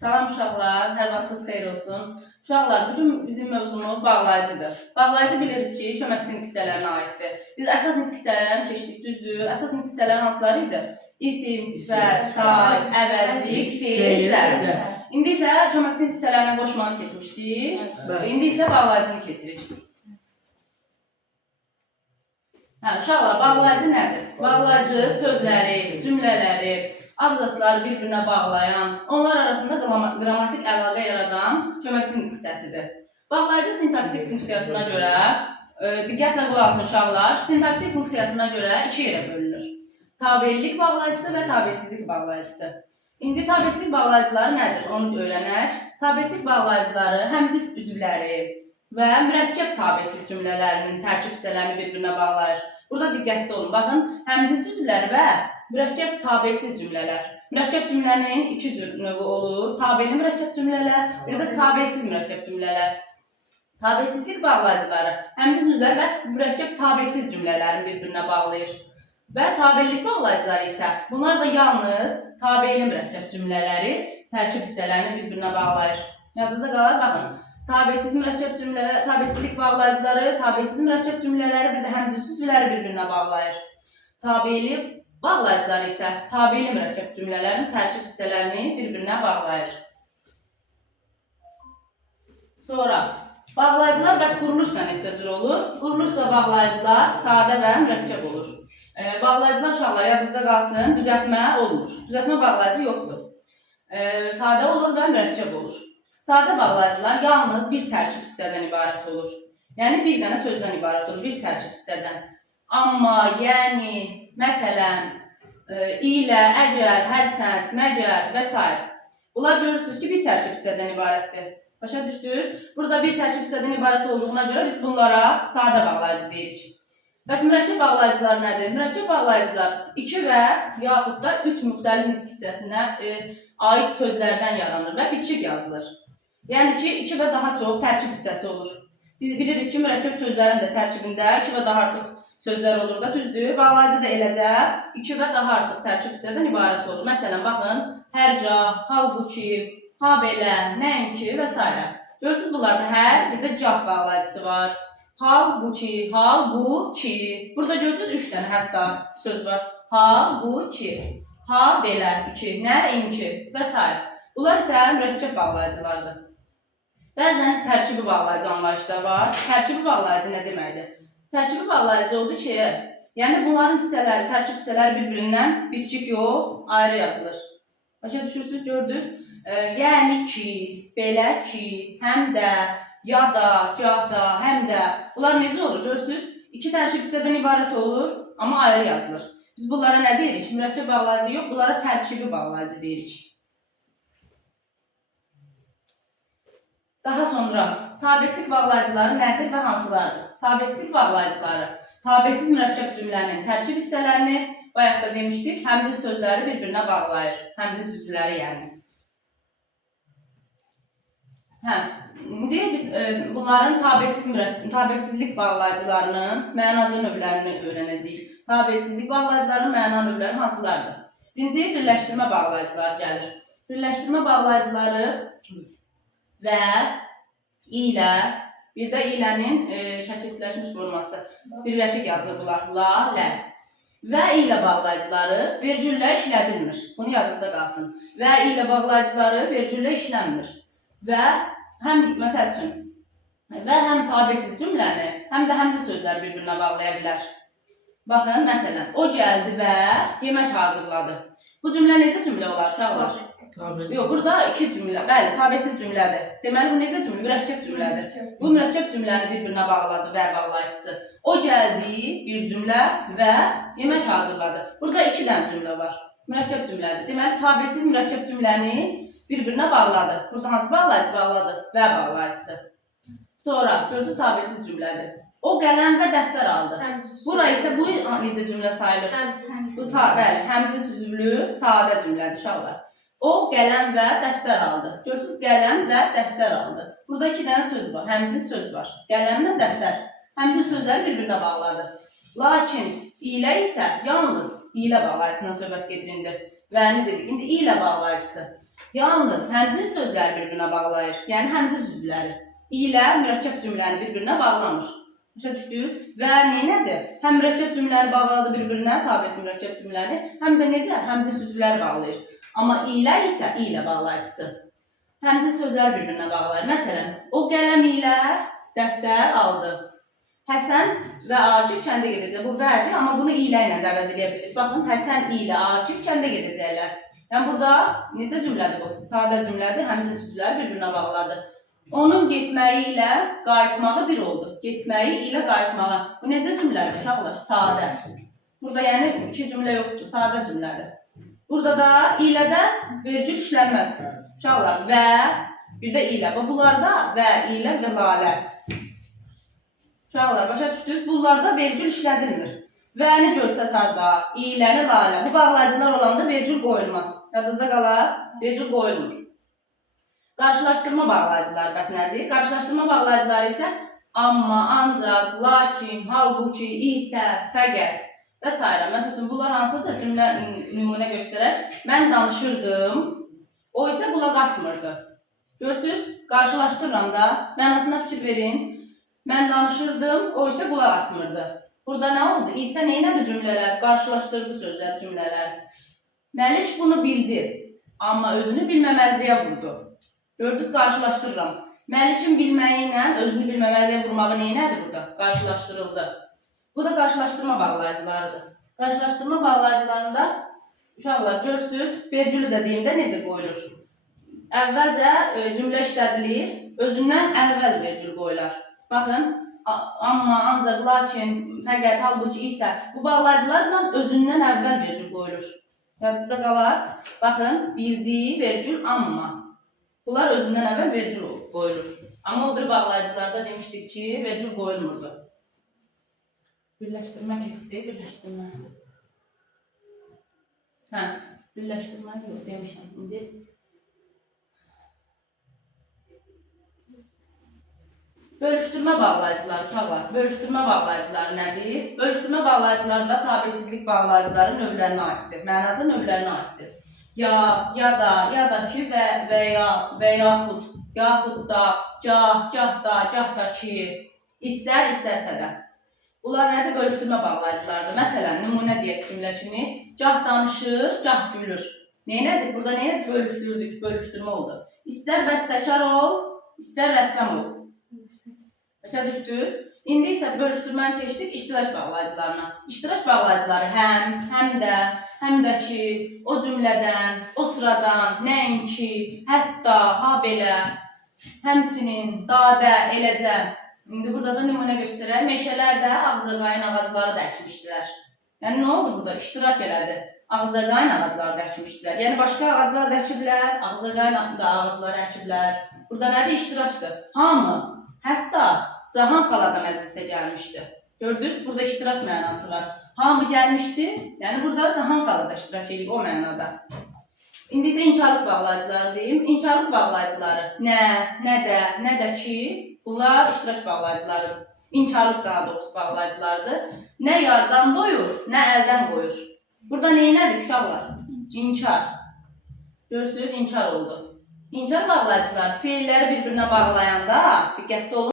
Salam uşaqlar, hər vaxtınız xeyir olsun. Uşaqlar, bugün bizim mövzumuz bağlayıcıdır. Bağlayıcı bilirik ki, köməkçi nitq hissələrinə aiddir. Biz əsas nitq hissələrini keçdik, düzdür. Əsas nitq hissələri hansıları idi? İsim, sifət, say, əvəzlik, feil, zərb. İndi isə köməkçi nitq hissələrinə qoşmanı keçmişdik. İndi isə bağlayıcını keçirik. Uşaqlar, bağlayıcı nədir? Bağlayıcı sözləri, cümlələri, abzasları bir-birinə bağlayan, onlar arasında qrammatik əlaqə yaradan köməkçi nitq hissəsidir. Bağlayıcı sintaktik funksiyasına görə, diqqətlə qulaq asın uşaqlar, sintaktik funksiyasına görə iki yerə bölünür. Tabellik bağlayıcısı və tabelsizlik bağlayıcısı. İndi tabelsizlik bağlayıcıları nədir? Onu öyrənək. Tabelsizlik bağlayıcıları həmcis üzvləri və mürəkkəb tabelsiz cümlələrinin tərkib hissələrini bir-birinə bağlayır. Burada diqqətli olun. Baxın, həmcis üzvləri və mürəkkəb tabelsiz cümlələr. Mürəkkəb cümlənin iki cür növü olur. Tabeli mürəkkəb cümlələr, bir də tabelsiz mürəkkəb cümlələr. Tabelsizlik bağlayıcıları həmcis üzvləri və mürəkkəb tabelsiz cümlələrini bir-birinə bağlayır. Və tabellik bağlayıcıları isə bunlar da yalnız tabeli mürəkkəb cümlələri, tərkib hissələrini bir-birinə bağlayır. Yadınızda qalar, baxın. Tabelsiz mürəkkəb cümlələr, tabelsizlik bağlayıcıları, tabelsiz mürəkkəb cümlələri, bir də həmcis üzvləri bir-birinə bağlayır. Tabeli bağlayıcıları isə tabeli mürəkkəb cümlələrin tərkib hissələrini bir-birinə bağlayır. Sonra, bağlayıcılar bəs quruluşsa neçə cür olur? Quruluşsa bağlayıcılar sadə və mürəkkəb olur. Bağlayıcılar uşaqlar yadınızda qalsın, düzəltmə olmur. Düzəltmə bağlayıcı yoxdur. Sadə olur və mürəkkəb olur. Sadə bağlayıcılar yalnız bir tərkib hissədən ibarət olur. Yəni, bir dənə sözdən ibarət olur, bir tərkib hissədən. Amma, yəni, məsələn, ilə, əgər, hərçənd, məgər və s. Bunlar görürsünüz ki, bir tərkib hissədən ibarətdir. Başa düşdünüz? Burada bir tərkib hissədən ibarət olduğuna görə biz bunlara sadə bağlayıcı deyirik. Bəs mürəkkəb bağlayıcılar nədir? Mürəkkəb bağlayıcılar 2 və yaxud da 3 müxtəlif nitq hissəsinə aid sözlərdən yaranır və bitişik yazılır. Yəni ki, 2 və daha çox tərkib hissəsi olur. Biz bilirik ki, mürəkkəb sözlərin də tərkibində 2 və daha artıq sözlər olur da, düzdür? Bağlayıcı da eləcə 2 və daha artıq tərkib hissədən ibarət olur. Məsələn, baxın, hərca, halbuki, habelə, nəinki və s. Görürsünüz, bunlarda hər, bir də cah bağlayıcısı var. Halbuki, halbuki. Burada görürsünüz, 3 dənə hətta söz var. Halbuki, habelə, 2, nəinki və s. Bunlar isə mürəkkəb bağlayıcılardır. Bəzən tərkibi bağlayıcı anlayışda var. Tərkibi bağlayıcı nə deməkdir? Tərkibi bağlayıcı oldu ki, yəni bunların hissələri, tərkib hissələri bir-birindən bitişik yox, ayrı yazılır. Başa düşürsünüz, gördünüz? Yəni ki, belə ki, həm də, ya da, gah da, həm də. Bunlar necə olur? Görürsünüz? 2 tərkib hissədən ibarət olur, amma ayrı yazılır. Biz bunlara nə deyirik? Mürəkkəb bağlayıcı yox, bunlara tərkibi bağlayıcı deyirik. Daha sonra, tabelsizlik bağlayıcıları nədir və hansılardır? Tabelsizlik bağlayıcıları, tabelsiz mürəkkəb cümlənin tərkib hissələrini, bayaq da demişdik, həmcis sözləri bir-birinə bağlayır. Həmcis üzvləri yəni. İndi biz bunların tabelsizlik bağlayıcılarının mənalı növlərini öyrənəcəyik. Tabelsizlik bağlayıcılarının mənalı növləri hansılardır? Birinci, birləşdirmə bağlayıcıları gəlir. Birləşdirmə bağlayıcıları və ilə, bir də ilənin şəkilçiləşmiş forması. Birləşik yazılır bunlar. La, lə. Və ilə bağlayıcıları vergüllə işlədilmir. Bunu yadınızda qalsın. Və ilə bağlayıcıları vergüllə işlənmir. Və həm, məsəl üçün, və həm tabelsiz cümləni, həm də həmci sözləri bir-birinə bağlaya bilər. Baxın, məsələn, o gəldi və yemək hazırladı. Bu cümlə necə cümlə olar, uşaqlar? Yox, burada 2 cümlə, bəli, tabelsiz cümlədir. Deməli, bu necə cümlə? Mürəkkəb cümlədir. Bu mürəkkəb cümləni bir-birinə bağladı və bağlayıcısı. O gəldi, bir cümlə və yemək hazırladı. Burada 2 dənə cümlə var. Mürəkkəb cümlədir. Deməli, tabelsiz mürəkkəb cümləni bir-birinə bağladı. Burada hansı bağlayıcı bağladı? Və bağlayıcısı. Sonra, görürsünüz, tabelsiz cümlədir. O qələm və dəftər aldı. Bura isə bu necə cümlə sayılır? Bu, bəli, həmcis üzvlü, sadə cümlədir, uşaqlar. O qələm və dəftər aldı. Görürsünüz, qələm və dəftər aldı. Burada 2 dənə söz var, həmcis söz var. Qələmlə dəftər. Həmcis sözləri bir-birinə bağladı. Lakin ilə isə yalnız ilə bağlayıcısına söhbət gedir indi. Vəni dedik. İndi ilə bağlayıcısı. Yalnız həmzin sözləri bir-birinə bağlayır. Yəni həmzin üzvləri ilə mürəkkəb cümləni bir-birinə bağlamır. Başa düşdünüz? Və nədir? Həm mürəkkəb cümlələri bağladı bir-birinə, tabesi mürəkkəb cümlələri, həm də necə? Həmzin sözləri bağlayır. Amma ilə isə ilə bağlayıcısı. Həmzin sözləri bir-birinə bağlayır. Məsələn, o qələm ilə dəftər aldı. Həsən və Akif kəndə gedəcək. Bu vədir, amma bunu ilə ilə də əvəz edə bilir. Baxın, Həsən ilə Akif kəndə gedəcəklər. Yəni burada necə cümlədir bu? Sadə cümlədir, həmzin sözləri bir-birinə bağladı. Onun getməyi ilə qayıtmağı bir oldu. Getməyi ilə qayıtmağı. Bu necə cümlədir uşaqlar? Sadə. Burada yəni iki cümlə yoxdur, sadə cümlədir. Burada da ilədə vergül işlənməz. Uşaqlar, və, bir də ilə. Bunlarda və, ilə, bir də lalə. Uşaqlar, başa düşdünüz? Bunlarda vergül işlədilmir. Vəni görsəz harda, iləni lalə. Bu bağlayıcılar olanda vergül qoyulmaz. Yadınızda qalar, vergül qoyulmur. Qarşılaşdırma bağlayıcıları bəs nədir? Qarşılaşdırma bağlayıcıları isə amma, ancaq, lakin, halbuki, isə, fəqət və s. Məsəl üçün, bunlar hansıdır? Cümlə nümunə göstərək. Mən danışırdım, o isə qulaq asmırdı. Görsünüz, qarşılaşdırıram da, mənasına fikir verin. Mən danışırdım, o isə qulaq asmırdı. Burada nə oldu? İsə neynədir cümlələr? Qarşılaşdırdı sözlər, cümlələr. Məlik bunu bildi, amma özünü bilməməzliyə vurdu. Gördünüz, qarşılaşdırıram. Məlikin bilməyi ilə özünü bilməməzliyə vurmağı neynədir burada? Qarşılaşdırıldı. Bu da qarşılaşdırma bağlayıcılarıdır. Qarşılaşdırma bağlayıcılarında uşaqlar görsünüz, vergülü də deyimdə necə qoyulur? Əvvəlcə cümlə işlədilir, özündən əvvəl vergül qoyular. Baxın, amma, ancaq, lakin, fəqət, halbuki isə bu bağlayıcılarla özündən əvvəl vergül qoyulur. Yadınızda qalar. Baxın, bildiyi vergül amma. Bunlar özündən əvvəl vergül qoyulur. Amma o bir bağlayıcılarda demişdik ki, vergül qoyulmurdu. Birləşdirmək istəyir, birləşdirmək. Hə, birləşdirmək yox, demişəm. İndi bölüşdürmə bağlayıcıları, uşaqlar. Bölüşdürmə bağlayıcıları nədir? Bölüşdürmə bağlayıcıları da tabesizlik bağlayıcıların növlərinə aiddir. Mənacı növlərinə aiddir. Ya da ki və ya, və yaxud da, gah da, gah da ki, istərsə də. Bunlar nədir? Bölüşdürmə bağlayıcılarıdır. Məsələn, nümunə deyək cümlə kimi, gah danışır, gah gülür. Neynədir? Burada neynədir? Bölüşdürdük, bölüşdürmə oldu. İstər bəstəkar ol, istər rəssam ol. Başa düşdünüz? İndi isə bölüşdürməni keçdik iştirak bağlayıcılarına. İştirak bağlayıcıları həm də ki, o cümlədən, o sıradan, nəinki, hətta, ha belə, həmçinin, dadə, eləcə. İndi burada da nümunə göstərək. Meşələrdə ağcaqayın ağacları da əkmişdilər. Yəni nə oldu burada? İştirak elədi. Ağcaqayın ağacları da əkmişdilər. Yəni başqa ağaclar da əkiblər, ağcaqayın da ağacları əkiblər. Burada nədir? İştirakdır. Hamı, hətta Cahan xala da məclisə gəlmişdi. Gördünüz, burada iştirak mənası var. Hamı gəlmişdi, yəni burada Cahan xala da iştirak edib o mənada. İndi isə inkarlıq bağlayıcıları deyim. İnkarlıq bağlayıcıları nə də ki, bunlar iştirak bağlayıcılarıdır. İnkarlıq daha doğrusu bağlayıcılardır. Nə yardan doyur, nə əldən qoyur. Burada neynədir uşaqlar? İnkar. Görürsünüz, inkar oldu. İnkar bağlayıcıları feilləri bir-birinə bağlayanda diqqətli olun.